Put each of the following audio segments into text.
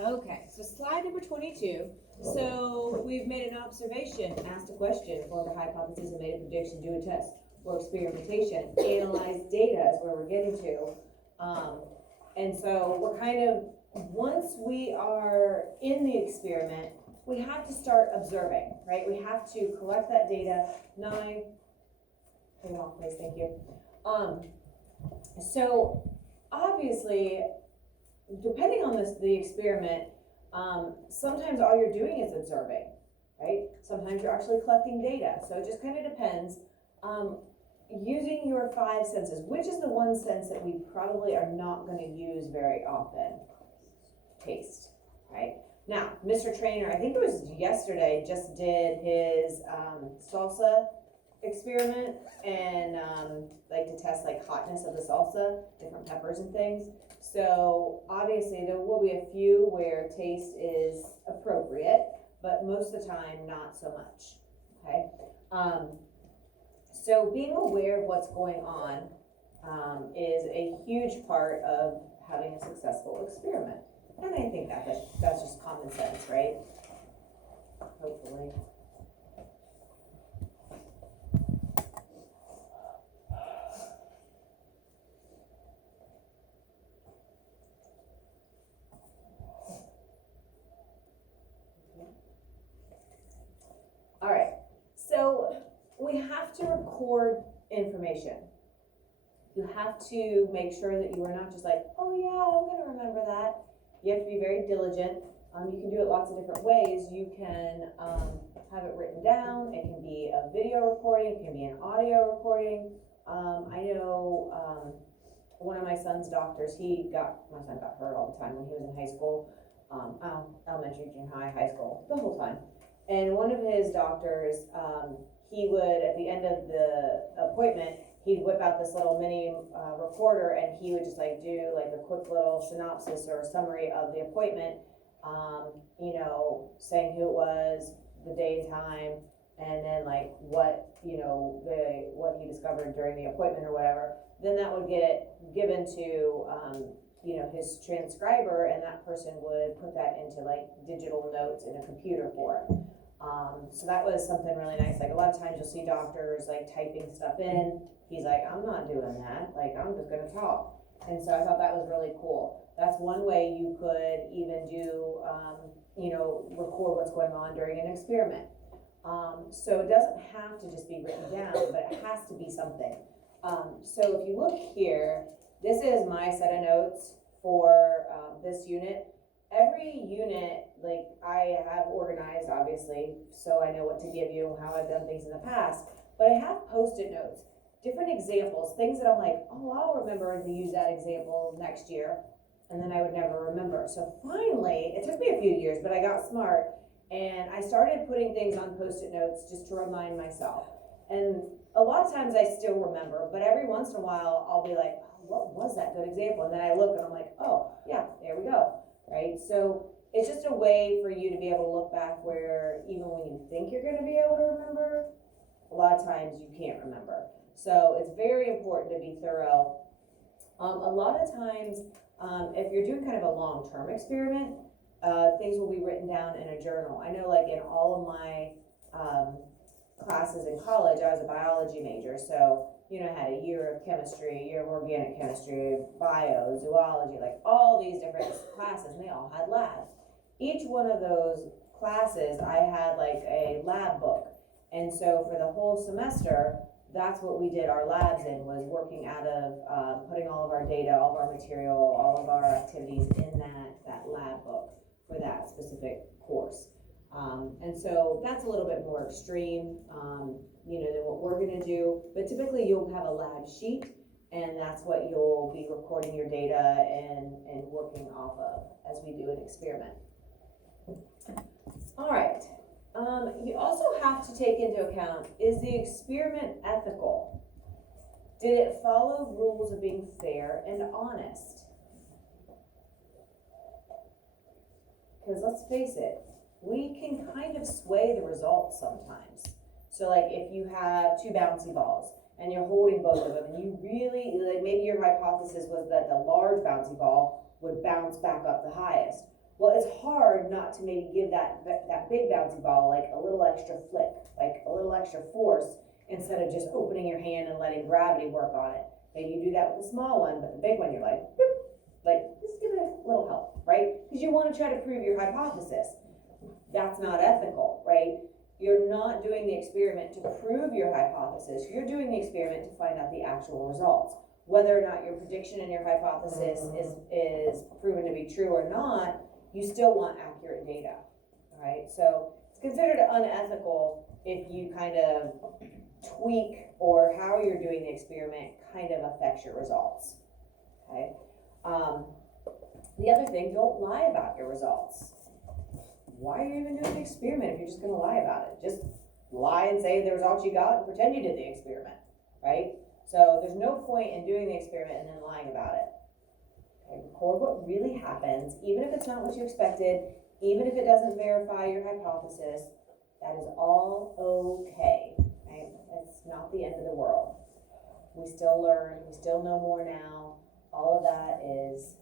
Okay, so slide number 22. So we've made an observation, asked a question, formed a hypothesis, and made a prediction, do a test, or experimentation, analyze data is where we're getting to. And so we're kind of, once we are in the experiment, we have to start observing, right? We have to collect that data. Hang on, please, thank you. So obviously, depending on the experiment, sometimes all you're doing is observing, right? Sometimes you're actually collecting data. So it just kind of depends. Using your five senses, which is the one sense that we probably are not going to use very often? Taste, right? Now, Mr. Trainer, I think it was yesterday, just did his salsa experiment and like to test like hotness of the salsa, different peppers and things. So obviously there will be a few where taste is appropriate, but most of the time not so much, okay? So being aware of what's going on is a huge part of having a successful experiment. And I think that's just common sense, right? Hopefully. All right, so we have to record information. You have to make sure that you are not just like, oh yeah, I'm gonna remember that. You have to be very diligent. You can do it lots of different ways. You can have it written down. It can be a video recording. It can be an audio recording. I know one of my son's doctors, my son got hurt all the time when he was in high school, elementary, junior high, high school, the whole time. And one of his doctors, he would, at the end of the appointment, he'd whip out this little mini recorder and he would just like do like a quick little synopsis or summary of the appointment, you know, saying who it was, the day and time, and then like what, you know, what he discovered during the appointment or whatever. Then that would get given to, you know, his transcriber, and that person would put that into like digital notes in a computer form. So that was something really nice. Like a lot of times you'll see doctors like typing stuff in. He's like, I'm not doing that. Like, I'm just gonna talk. And so I thought that was really cool. That's one way you could even do, you know, record what's going on during an experiment. So it doesn't have to just be written down, but it has to be something. So if you look here, this is my set of notes for this unit. Every unit, like I have organized obviously, so I know what to give you, how I've done things in the past, but I have Post-it notes, different examples, things that I'm like, oh, I'll remember to use that example next year, and then I would never remember. So finally, it took me a few years, but I got smart, and I started putting things on Post-it notes just to remind myself. And a lot of times I still remember, but every once in a while, I'll be like, oh, what was that good example? And then I look and I'm like, oh, yeah, there we go. Right? So it's just a way for you to be able to look back where even when you think you're going to be able to remember, a lot of times you can't remember. So it's very important to be thorough. A lot of times, if you're doing kind of a long-term experiment, things will be written down in a journal. I know like in all of my classes in college, I was a biology major, so you know, I had a year of chemistry, a year of organic chemistry, bio, zoology, like all these different classes, and they all had labs. Each one of those classes, I had like a lab book. And so for the whole semester, that's what we did our labs in, was working out of putting all of our data, all of our material, all of our activities in that lab book for that specific course. And so that's a little bit more extreme, you know, than what we're gonna do, but typically you'll have a lab sheet, and that's what you'll be recording your data and working off of as we do an experiment. All right, you also have to take into account, is the experiment ethical? Did it follow rules of being fair and honest? Because let's face it, we can kind of sway the results sometimes. So like if you have two bouncy balls and you're holding both of them and you really, like maybe your hypothesis was that the large bouncy ball would bounce back up the highest. Well, it's hard not to maybe give that big bouncy ball like a little extra flick, like a little extra force, instead of just opening your hand and letting gravity work on it. Maybe you do that with the small one, but the big one you're like, boop, like just give it a little help, right? Because you want to try to prove your hypothesis. That's not ethical, right? You're not doing the experiment to prove your hypothesis. You're doing the experiment to find out the actual results. Whether or not your prediction and your hypothesis is proven to be true or not, you still want accurate data, all right? So it's considered unethical if you kind of tweak or how you're doing the experiment kind of affects your results, okay? The other thing, don't lie about your results. Why are you even doing the experiment if you're just gonna lie about it? Just lie and say the results you got and pretend you did the experiment, right? So there's no point in doing the experiment and then lying about it. Okay, record what really happens, even if it's not what you expected, even if it doesn't verify your hypothesis, that is all okay, right? It's not the end of the world. We still learn, we still know more now. All of that is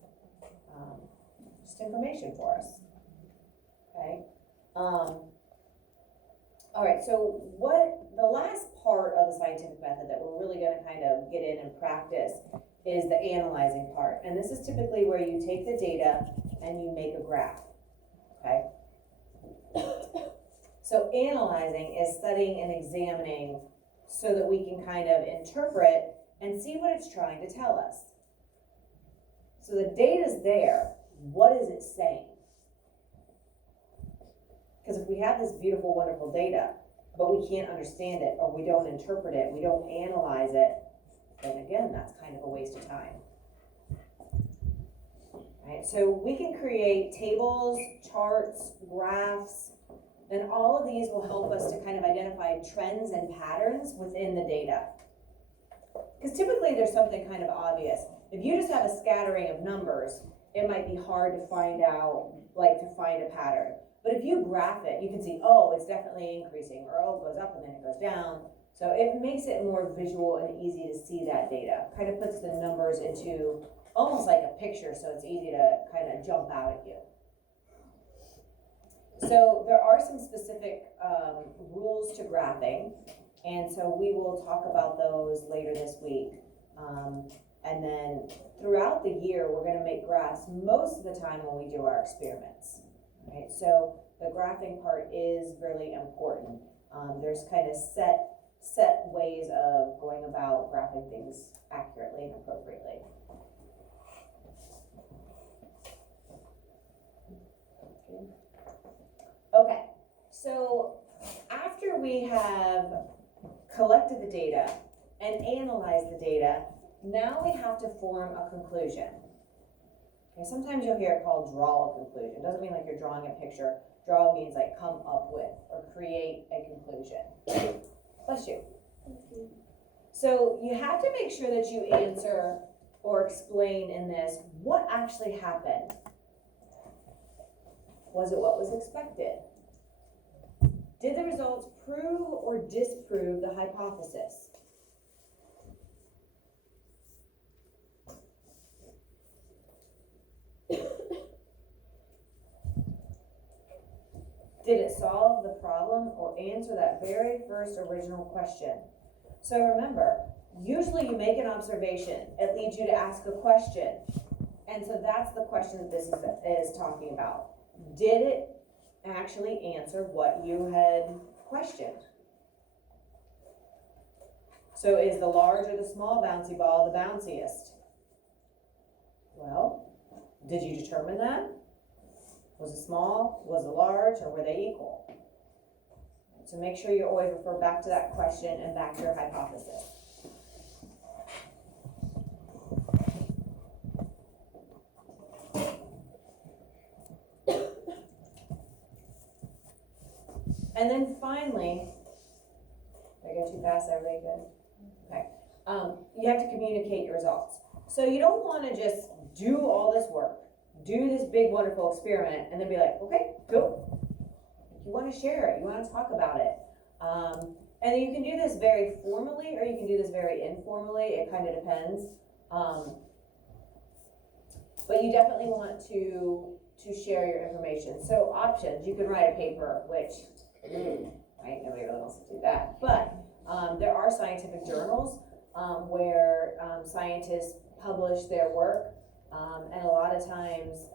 just information for us, okay? All right, so the last part of the scientific method that we're really gonna kind of get in and practice is the analyzing part. And this is typically where you take the data and you make a graph, okay? So analyzing is studying and examining so that we can kind of interpret and see what it's trying to tell us. So the data's there, what is it saying? Because if we have this beautiful, wonderful data, but we can't understand it, or we don't interpret it, we don't analyze it, then again, that's kind of a waste of time. Right, so we can create tables, charts, graphs, and all of these will help us to kind of identify trends and patterns within the data. Because typically there's something kind of obvious. If you just have a scattering of numbers, it might be hard to find out, like to find a pattern. But if you graph it, you can see, oh, it's definitely increasing, or oh, it goes up and then it goes down. So it makes it more visual and easy to see that data. Kind of puts the numbers into almost like a picture, so it's easy to kind of jump out at you. So there are some specific rules to graphing, and so we will talk about those later this week. And then throughout the year, we're going to make graphs most of the time when we do our experiments. Right? So the graphing part is really important. There's kind of set ways of going about graphing things accurately and appropriately. Okay, so after we have collected the data and analyzed the data, now we have to form a conclusion. Okay, sometimes you'll hear it called draw a conclusion. It doesn't mean like you're drawing a picture. Draw means like come up with or create a conclusion. Bless you. Thank you. So you have to make sure that you answer or explain in this what actually happened. Was it what was expected? Did the results prove or disprove the hypothesis? Did it solve the problem or answer that very first original question? So remember, usually you make an observation, it leads you to ask a question. And so that's the question that this is talking about. Did it actually answer what you had questioned? So is the large or the small bouncy ball the bounciest? Well, did you determine that? Was it small, was it large, or were they equal? So make sure you always refer back to that question and back to your hypothesis. And then finally, did I go too fast? Everybody good? Okay. You have to communicate your results. So you don't want to just do all this work, do this big, wonderful experiment, and then be like, okay, cool. You want to share it. You want to talk about it. And you can do this very formally or you can do this very informally, it kind of depends. But you definitely want to share your information. So options, you can write a paper, which, right, nobody really wants to do that. But there are scientific journals where scientists publish their work, and a lot of times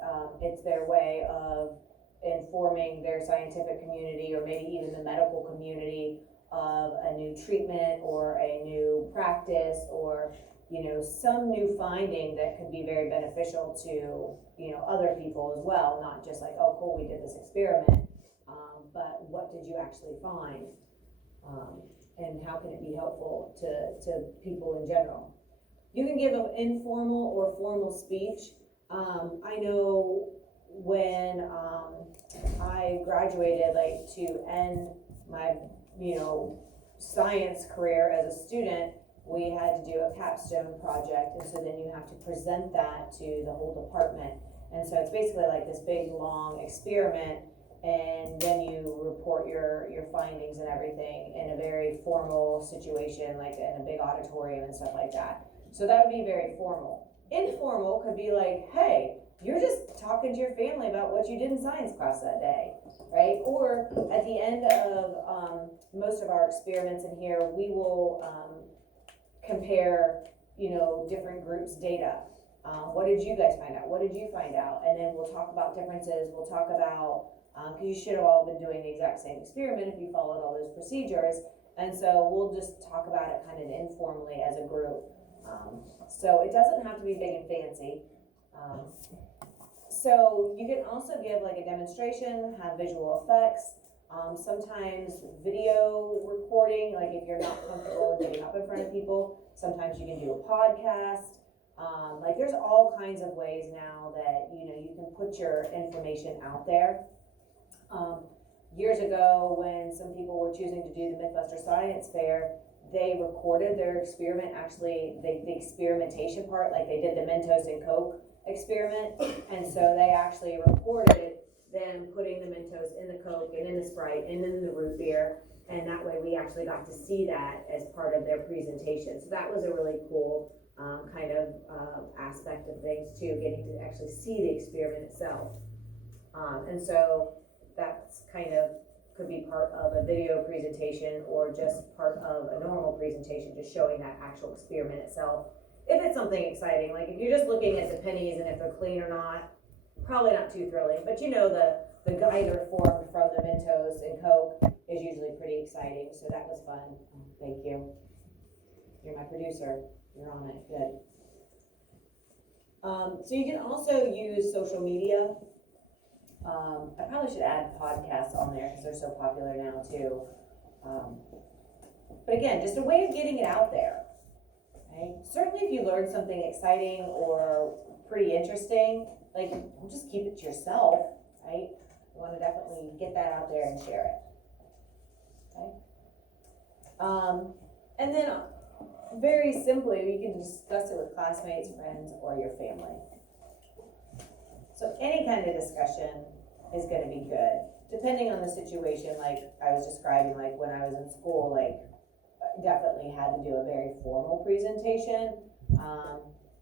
it's their way of informing their scientific community or maybe even the medical community of a new treatment or a new practice or some new finding that could be very beneficial to other people as well, not just like, oh cool, we did this experiment, but what did you actually find, and how can it be helpful to people in general. You can give an informal or formal speech. I know when I graduated, like to end my science career as a student, we had to do a capstone project, and so then you have to present that to the whole department. And so it's basically like this big long experiment, and then you report your findings and everything in a very formal situation, like in a big auditorium and stuff like that. So that would be very formal. Informal could be like, hey, you're just talking to your family about what you did in science class that day, right? Or at the end of most of our experiments in here, we will compare, different groups' data. What did you guys find out? What did you find out? And then we'll talk about differences. We'll talk about, because you should have all been doing the exact same experiment if you followed all those procedures. And so we'll just talk about it kind of informally as a group. So it doesn't have to be big and fancy. So you can also give like a demonstration, have visual effects. Sometimes video recording, like if you're not comfortable getting up in front of people, sometimes you can do a podcast. Like there's all kinds of ways now that you can put your information out there. Years ago, when some people were choosing to do the Mythbuster Science Fair, they recorded their experiment, actually the experimentation part, like they did the Mentos and Coke experiment, and so they actually recorded them putting the Mentos in the Coke and in the Sprite and in the root beer, and that way we actually got to see that as part of their presentation. So that was a really cool kind of aspect of things too, getting to actually see the experiment itself. And so that's kind of could be part of a video presentation or just part of a normal presentation, just showing that actual experiment itself. If it's something exciting, like if you're just looking at the pennies and if they're clean or not, probably not too thrilling, but the guider formed from the Mentos and Coke is usually pretty exciting, so that was fun. Thank you. You're my producer. You're on it. Good. So you can also use social media. I probably should add podcasts on there because they're so popular now too. But again, just a way of getting it out there. Right? Certainly if you learn something exciting or pretty interesting, like don't just keep it to yourself, right? You want to definitely get that out there and share it. Okay? And then very simply, you can discuss it with classmates, friends, or your family. So any kind of discussion is going to be good, depending on the situation. Like I was describing, like when I was in school, like I definitely had to do a very formal presentation.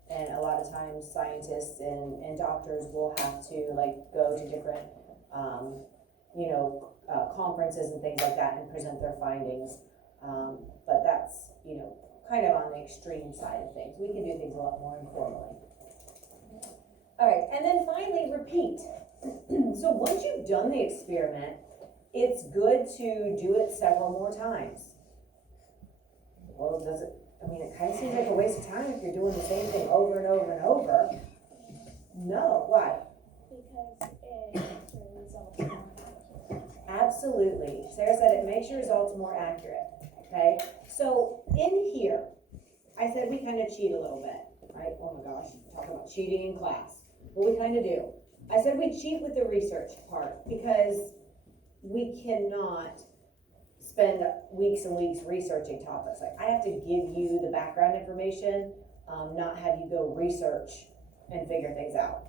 And a lot of times scientists and doctors will have to like go to different, conferences and things like that and present their findings. But that's, kind of on the extreme side of things. We can do things a lot more informally. All right, and then finally, repeat. So once you've done the experiment, it's good to do it several more times. Well, does it? I mean, it kind of seems like a waste of time if you're doing the same thing over and over and over. No, why? Because it makes your results more accurate. Absolutely. Sarah said it makes your results more accurate. Okay, so in here, I said we kind of cheat a little bit, right? Oh my gosh, talking about cheating in class. Well, we kind of do. I said we cheat with the research part because we cannot spend weeks and weeks researching topics. Like I have to give you the background information, not have you go research and figure things out.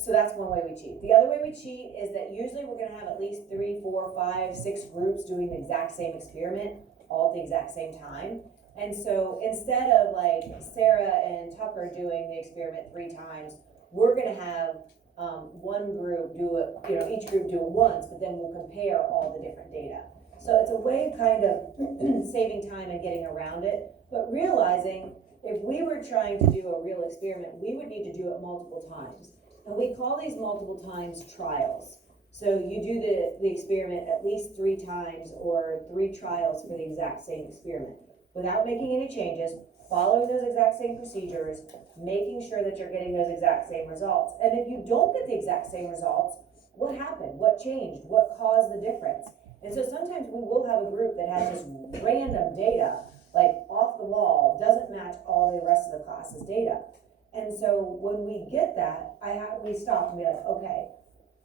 So that's one way we cheat. The other way we cheat is that usually we're gonna have at least 3, 4, 5, 6 groups doing the exact same experiment all at the exact same time. And so instead of like Sarah and Tucker doing the experiment 3 times, we're gonna have one group do it, each group do it once, but then we'll compare all the different data. So it's a way of kind of saving time and getting around it, but realizing if we were trying to do a real experiment, we would need to do it multiple times. And we call these multiple times trials. So you do the experiment at least 3 times or 3 trials for the exact same experiment without making any changes, following those exact same procedures, making sure that you're getting those exact same results. And if you don't get the exact same results, what happened? What changed? What caused the difference? And so sometimes we will have a group that has just random data, like off the wall, doesn't match all the rest of the class's data. And so when we get that, we stop and be like, okay,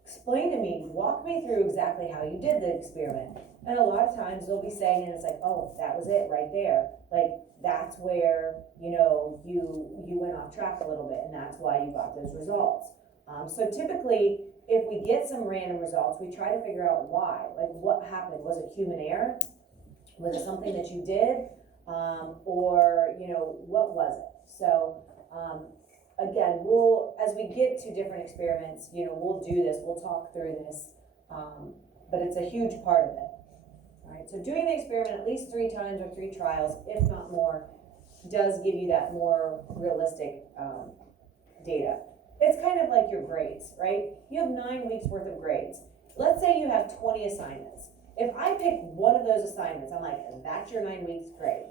explain to me, walk me through exactly how you did the experiment. And a lot of times they'll be saying, and it's like, oh, that was it right there. Like, that's where, you went off track a little bit, and that's why you got those results. So typically, if we get some random results, we try to figure out why. Like, what happened? Was it human error? Was it something that you did? Or, what was it? So, again, as we get to different experiments, we'll do this, we'll talk through this, but it's a huge part of it. All right, so doing the experiment at least 3 times or 3 trials, if not more, does give you that more realistic data. It's kind of like your grades, right? You have 9 weeks worth of grades. Let's say you have 20 assignments. If I pick one of those assignments, I'm like, that's your 9 weeks grade.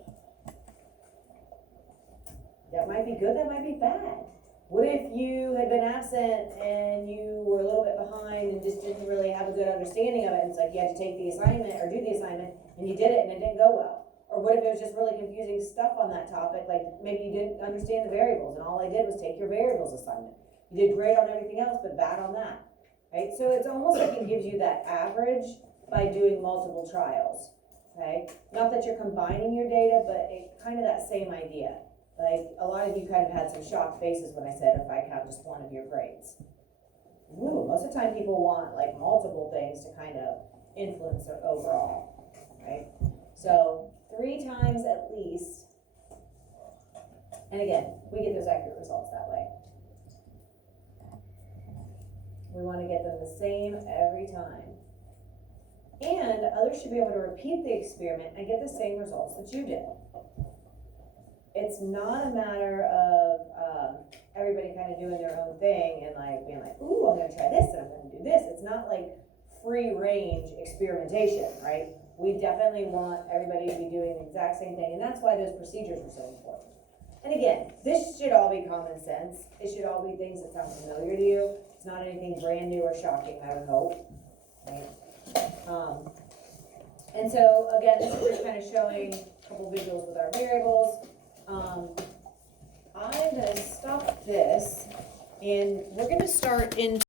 That might be good, that might be bad. What if you had been absent and you were a little bit behind and just didn't really have a good understanding of it? And it's like you had to take the assignment or do the assignment and you did it and it didn't go well. Or what if it was just really confusing stuff on that topic? Like maybe you didn't understand the variables and all I did was take your variables assignment. You did great on everything else, but bad on that, right? So it's almost like it gives you that average by doing multiple trials, okay? Not that you're combining your data, but it kind of that same idea. Like, a lot of you kind of had some shocked faces when I said if I count just one of your grades. Ooh, most of the time people want like multiple things to kind of influence their overall, right? So 3 times at least. And again, we get those accurate results that way. We want to get them the same every time. And others should be able to repeat the experiment and get the same results that you did. It's not a matter of everybody kind of doing their own thing and like being like, ooh, I'm gonna try this and I'm gonna do this. It's not like free range experimentation, right? We definitely want everybody to be doing the exact same thing, and that's why those procedures are so important. And again, this should all be common sense. It should all be things that sound familiar to you. It's not anything brand new or shocking, I would hope, right? And so again, this is just kind of showing a couple visuals with our variables. I'm gonna stop this and we're gonna start in